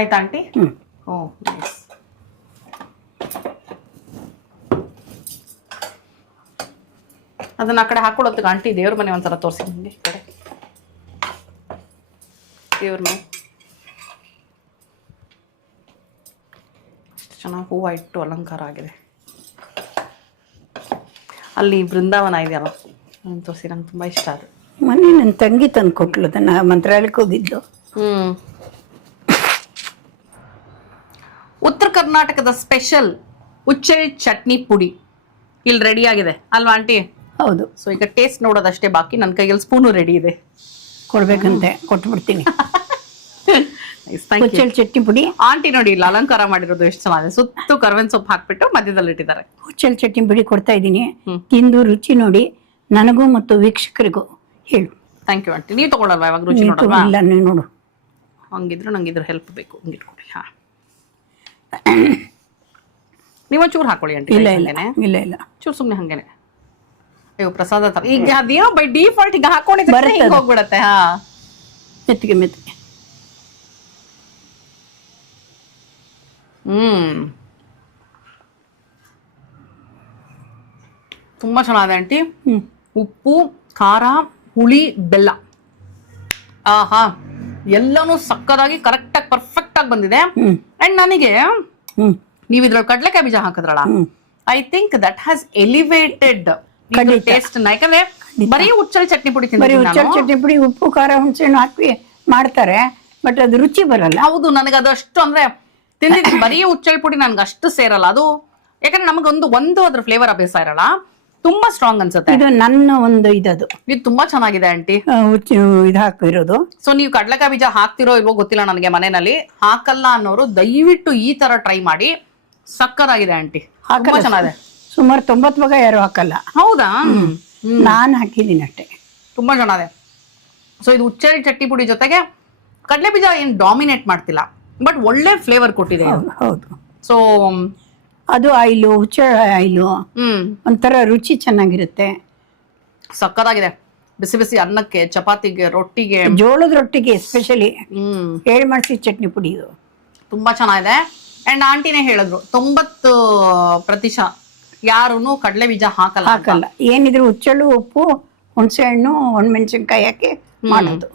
ಆಯ್ತಾ ಆಂಟಿ? ಹ್ಮ್. ಓ ನೈಸ್ ಅದನ್ನ ಆ ಕಡೆ ಹಾಕೊಳ್ಳೋದಕ್ಕೆ ಆಂಟಿ ದೇವ್ರ ಮನೆ ಒಂದ್ಸಲ ತೋರಿಸಿ ನಿಮಗೆ ಕಡೆ. ದೇವ್ರ ಮನೆ. ಎಷ್ಟು ಚೆನ್ನಾಗಿ ಹೂವು ಇಟ್ಟು ಅಲಂಕಾರ ಆಗಿದೆ. ಅಲ್ಲಿ ಬೃಂದಾವನ ಇದೆಯಲ್ಲ ಅದನ್ನು ತೋರಿಸಿ ನಂಗೆ ತುಂಬ ಇಷ್ಟ ಅದು. ಮೊನ್ನೆ ನನ್ನ ತಂಗಿ ತಂದು ಕೊಟ್ಲು ಅದನ್ನ ಮಂತ್ರಾಲಯಕ್ಕೆ ಹೋಗಿದ್ದು. ಹ್ಮ್. ಉತ್ತರ ಕರ್ನಾಟಕದ ಸ್ಪೆಷಲ್ ಉಚ್ಚಳಿ ಚಟ್ನಿ ಪುಡಿ. ಇಲ್ಲಿ ರೆಡಿ ಆಗಿದೆ. ಅಲ್ವಾ ಆಂಟಿ? ಹೌದು. ಸೊ ಈಗ ಟೇಸ್ಟ್ ನೋಡೋದಷ್ಟೇ ಬಾಕಿ. ನನ್ನ ಕೈಯಲ್ಲಿ ಸ್ಪೂನು ರೆಡಿ ಇದೆ. ಕೊಡ್ಬೇಕಂತೆ. ಕೊಟ್ಬಿಡ್ತೀನಿ. ಬಿಡ್ತೀನಿ ಚಟ್ನಿ ಪುಡಿ. ಆಂಟಿ ನೋಡಿ ಇಲ್ಲಿ ಅಲಂಕಾರ ಮಾಡಿರೋದು ಎಷ್ಟು ಚೆನ್ನಾಗಿದೆ ಸುತ್ತು ಕರ್ವೆನ್ ಸೊಪ್ಪು ಹಾಕ್ಬಿಟ್ಟು ಮಧ್ಯದಲ್ಲಿ ಇಟ್ಟಿದ್ದಾರೆ ಹುಚ್ಚಲ್ ಚಟ್ನಿ ಪುಡಿ ಕೊಡ್ತಾ ಇದ್ದೀನಿ. ತಿಂದು ರುಚಿ ನೋಡಿ ನನಗೂ ಮತ್ತು ವೀಕ್ಷಕರಿಗೂ ಹೇಳು. Thank you aunty. ನೀವು ತಗೊಳ್ಳಲ್ವಾ ಇವಾಗ ರುಚಿ ನೋಡಲ್ವಾ? ಇಲ್ಲ ನೀವು ನೋಡು. ಹಂಗಿದ್ರು ನಂಗೆ ಇದ್ರ ಹೆಲ್ಪ್ ಬೇಕು ಹಂಗಿಟ್ಕೊಳ್ಳಿ ಹಾ ನೀವೊಂಚೂರು ಹಾಕೊಳ್ಳಿ ಆಂಟಿ ಇಲ್ಲ ಇಲ್ಲ ಇಲ್ಲ ಇಲ್ಲ. ಚೂರು ಸುಮ್ಮನೆ ಹಂಗೇನೆ. ಅಯ್ಯೋ ಪ್ರಸಾದ ತರ ಈಗ ಅದೇನೋ ಬೈ ಡಿಫಾಲ್ಟ್ ಈಗ ಹಾಕೊಂಡಿದ್ರೆ ಹಿಂಗೆ. ಹೋಗ್ಬಿಡತ್ತೆ ಹಾ. ಮೆತ್ತಿಗೆ ಮೆತ್ತಿಗೆ. ಹ್ಮ್. ತುಂಬಾ ಚೆನ್ನಾಗಿದೆ ಆಂಟಿ ಉಪ್ಪು ಖಾರ ಹುಳಿ ಬೆಲ್ಲ. ಆಹಾ. ಎಲ್ಲನೂ ಸಕ್ಕದಾಗಿ ಕರೆಕ್ಟ್ ಆಗಿ ಆಗಿ ಬಂದಿದೆ. ಅಂಡ್ ನನಗೆ ನೀವು ಇದ್ರಲ್ಲಿ ಕಡಲೆಕಾಯಿ ಬೀಜ ಹಾಕಿದ್ರಲ್ಲ I think that has elevated. Taste ಯಾಕಂದ್ರೆ ಬರೀ ಉಚ್ಚಳಿ ಚಟ್ನಿ ಪುಡಿ ಬರೀ ನಾನು. ಚಟ್ನಿ ಪುಡಿ ಉಪ್ಪು ಖಾರ ಹುಣಸೆಹಣ್ಣು ಹಾಕಿ ಮಾಡ್ತಾರೆ ಬಟ್ ಅದು ರುಚಿ ಬರಲ್ಲ. ಹೌದು ನನಗೆ ಅದು ಅಷ್ಟು ಅಂದ್ರೆ ತಿಂದಿದ್ದೀನಿ. ಬರೀ ಉಚ್ಚಳಿ ಪುಡಿ ನನ್ಗೆ ಅಷ್ಟು ಸೇರಲ್ಲ. ಅದು ಯಾಕಂದ್ರೆ ನಮಗೊಂದು ಒಂದು ಅದ್ರ ಫ್ಲೇವರ್ ಅಭ್ಯಾಸ ಇರಲ್ಲ. ತುಂಬಾ ಸ್ಟ್ರಾಂಗ್ ಅನ್ಸುತ್ತೆ. ಇದು ನನ್ನ ಒಂದು ಇದದು. ಇದು ತುಂಬಾ ಚೆನ್ನಾಗಿದೆ ಆಂಟಿ. ಇದು ಹಾಕಿರೋದು. ಸೊ ನೀವು ಕಡ್ಲೆಕಾಯಿ ಬೀಜ ಹಾಕ್ತಿರೋ ಇಲ್ವೋ ಗೊತ್ತಿಲ್ಲ ನನಗೆ ಮನೆಯಲ್ಲಿ. ಹಾಕಲ್ಲ ಅನ್ನೋರು ದಯವಿಟ್ಟು ಈ ತರ ಟ್ರೈ ಮಾಡಿ. ಸಕ್ಕದಾಗಿದೆ ಆಂಟಿ. ತುಂಬಾ ಚೆನ್ನಾಗಿದೆ. ಸುಮಾರು ತೊಂಬತ್ ಭಾಗ ಯಾರು ಹಾಕಲ್ಲ. ಹೌದಾ? ನಾನು ಹಾಕಿದ್ದೀನಿ ಅಷ್ಟೇ. ತುಂಬಾ ಚೆನ್ನಾಗಿದೆ. ಸೊ ಇದು ಉಚ್ಚಳಿ ಚಟ್ನಿ ಪುಡಿ ಜೊತೆಗೆ ಕಡಲೆ ಬೀಜ ಏನ್ ಡಾಮಿನೇಟ್ ಮಾಡ್ತಿಲ್ಲ. ಬಟ್ ಒಳ್ಳೆ ಫ್ಲೇವರ್ ಕೊಟ್ಟಿದೆ ಹೌದು ಸೊ ಅದು ಆಯಿಲು ಹುಚ್ಚ ಆಯಿಲು. ಹ್ಮ್. ಒಂಥರ ರುಚಿ ಚೆನ್ನಾಗಿರುತ್ತೆ. ಸಕ್ಕದಾಗಿದೆ. ಬಿಸಿ ಬಿಸಿ ಅನ್ನಕ್ಕೆ ಚಪಾತಿಗೆ ರೊಟ್ಟಿಗೆ. ಜೋಳದ ರೊಟ್ಟಿಗೆ ಎಸ್ಪೆಷಲಿ ಹ್ಮ್. ಏಳು ಮಾಡಿಸಿ ಚಟ್ನಿ ಪುಡಿ ಇದು. ತುಂಬಾ ಚೆನ್ನಾಗಿದೆ. ಅಂಡ್ ಆಂಟಿನೇ ಹೇಳಿದ್ರು ತೊಂಬತ್ತು ಪ್ರತಿಶ ಯಾರು ಕಡಲೆ ಬೀಜ ಹಾಕಲ್ಲ ಅಂತ. ಹಾಕಲ್ಲ. ಏನಿದ್ರು ಹುಚ್ಚಳು ಉಪ್ಪು ಹುಣಸೆಹಣ್ಣು ಒಣಮೆಣಸಿನ್ಕಾಯಿ ಹಾಕಿ ಮಾಡೋದು.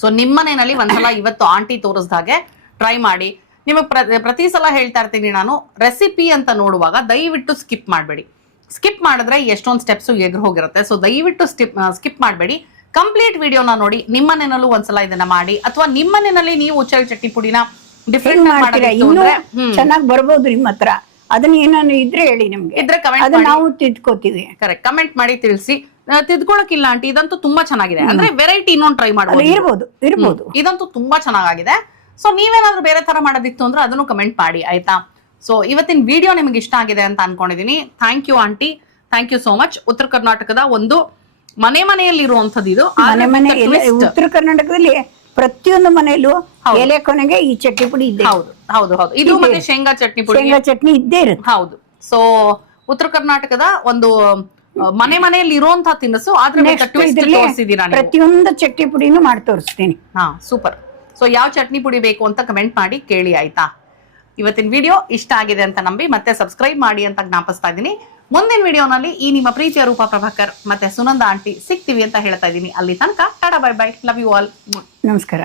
ಸೊ ನಿಮ್ಮನೇನಲ್ಲಿ ಒಂದ್ಸಲ ಇವತ್ತು ಆಂಟಿ ತೋರಿಸ್ದ ಹಾಗೆ ಟ್ರೈ ಮಾಡಿ. ನಿಮಗೆ ಪ್ರತಿ ಸಲ ಹೇಳ್ತಾ ಇರ್ತೀನಿ ನಾನು ರೆಸಿಪಿ ಅಂತ ನೋಡುವಾಗ ದಯವಿಟ್ಟು ಸ್ಕಿಪ್ ಮಾಡಬೇಡಿ. ಸ್ಕಿಪ್ ಮಾಡಿದ್ರೆ ಎಷ್ಟೊಂದು ಸ್ಟೆಪ್ಸು ಎಗ್ರು ಹೋಗಿರುತ್ತೆ. ಸೊ ದಯವಿಟ್ಟು ಸ್ಟಿಪ್ ಸ್ಕಿಪ್ ಮಾಡಬೇಡಿ. ಕಂಪ್ಲೀಟ್ ವಿಡಿಯೋನ ನೋಡಿ ನಿಮ್ಮನೇನಲ್ಲೂ ಒಂದ್ಸಲ ಇದನ್ನ ಮಾಡಿ ಅಥವಾ ನಿಮ್ಮನೇನಲ್ಲಿ ನೀವು ಉಚ್ಚಲ್ ಚಟ್ನಿ ಪುಡಿನ ಡಿಫ್ರೆಂಟ್ ಚೆನ್ನಾಗಿ ಬರ್ಬೋದು ನಿಮ್ಮ ಹತ್ರ. ಅದನ್ನ ಏನಾನು ಇದ್ರೆ ಹೇಳಿ ನಿಮ್ಗೆ. ಇದ್ರೆ ಕಮೆಂಟ್ ನಾವು ತಿದ್ಕೋತೀವಿ. ಕರೆಕ್ಟ್ ಕಮೆಂಟ್ ಮಾಡಿ ತಿಳಿಸಿ. ತಿದ್ಕೊಳಕಿಲ್ಲ ತಿದ್ಕೊಳಕ್ಕಿಲ್ಲ ಆಂಟಿ ಇದಂತೂ ತುಂಬಾ ಚೆನ್ನಾಗಿದೆ. ಅಂದ್ರೆ ವೆರೈಟಿ ಇನ್ನೊಂದು ಟ್ರೈ ಮಾಡಬಹುದು ಇರ್ಬೋದು ಇರ್ಬೋದು. ಇದಂತೂ ತುಂಬಾ ಚೆನ್ನಾಗಿದೆ ಸೊ ನೀವೇನಾದ್ರೂ ಬೇರೆ ತರ ಮಾಡೋದಿತ್ತು ಅಂದ್ರೆ ಅದನ್ನು ಕಮೆಂಟ್ ಮಾಡಿ ಆಯ್ತಾ? ಸೊ ಇವತ್ತಿನ ವಿಡಿಯೋ ನಿಮಗೆ ಇಷ್ಟ ಆಗಿದೆ ಅಂತ ಅನ್ಕೊಂಡಿದೀನಿ. Thank you aunty thank you so much ಉತ್ತರ ಕರ್ನಾಟಕದ ಒಂದು ಮನೆ ಮನೆಯಲ್ಲಿ ಇರುವಂತದ್ದು ಇದು. ಮನೆ ಉತ್ತರ ಕರ್ನಾಟಕದಲ್ಲಿ ಪ್ರತಿಯೊಂದು ಮನೆಯಲ್ಲೂ ಎಲೆ ಕೊನೆಗೆ ಈ ಚಟ್ನಿ ಪುಡಿ ಇದ್ದೇ ಹೌದು ಹೌದು ಹೌದು. ಇದು. ಮತ್ತೆ ಶೇಂಗಾ ಚಟ್ನಿ ಪುಡಿ. ಶೇಂಗಾ ಚಟ್ನಿ ಇದ್ದೇ ಇರುತ್ತೆ. ಹೌದು. ಸೊ ಉತ್ತರ ಕರ್ನಾಟಕದ ಒಂದು ಆ, ಮನೆ ಮನೆಯಲ್ಲಿ ಇರುವಂತಹ ತಿನಿಸು. ಆದ್ರೆ ನೆಕ್ಸ್ಟ್ ಇದ್ರಲ್ಲಿ ತೋರಿಸಿದೀರಾ ನೀವು? ಪ್ರತಿಯೊಂದು ಚಟ್ನಿ ಪುಡಿನೂ ಮಾಡಿ ತೋರಿಸ್ತೀನಿ. ಹಾ ಸೂಪರ್ ಸೊ ಯಾವ ಚಟ್ನಿ ಪುಡಿ ಬೇಕು ಅಂತ ಕಮೆಂಟ್ ಮಾಡಿ ಕೇಳಿ ಆಯ್ತಾ? ಇವತ್ತಿನ ವಿಡಿಯೋ ಇಷ್ಟ ಆಗಿದೆ ಅಂತ ನಂಬಿ ಮತ್ತೆ ಸಬ್ಸ್ಕ್ರೈಬ್ ಮಾಡಿ ಅಂತ ಜ್ಞಾಪಿಸ್ತಾ ಇದ್ದೀನಿ. ಮುಂದಿನ ವಿಡಿಯೋನಲ್ಲಿ ಈ ನಿಮ್ಮ ಪ್ರೀತಿಯ ರೂಪ ಪ್ರಭಾಕರ್ ಮತ್ತೆ ಸುನಂದ ಆಂಟಿ ಸಿಗ್ತೀವಿ ಅಂತ ಹೇಳ್ತಾ ಇದ್ದೀನಿ. ಅಲ್ಲಿ ತನಕ tata bye bye love you all ನಮಸ್ಕಾರ.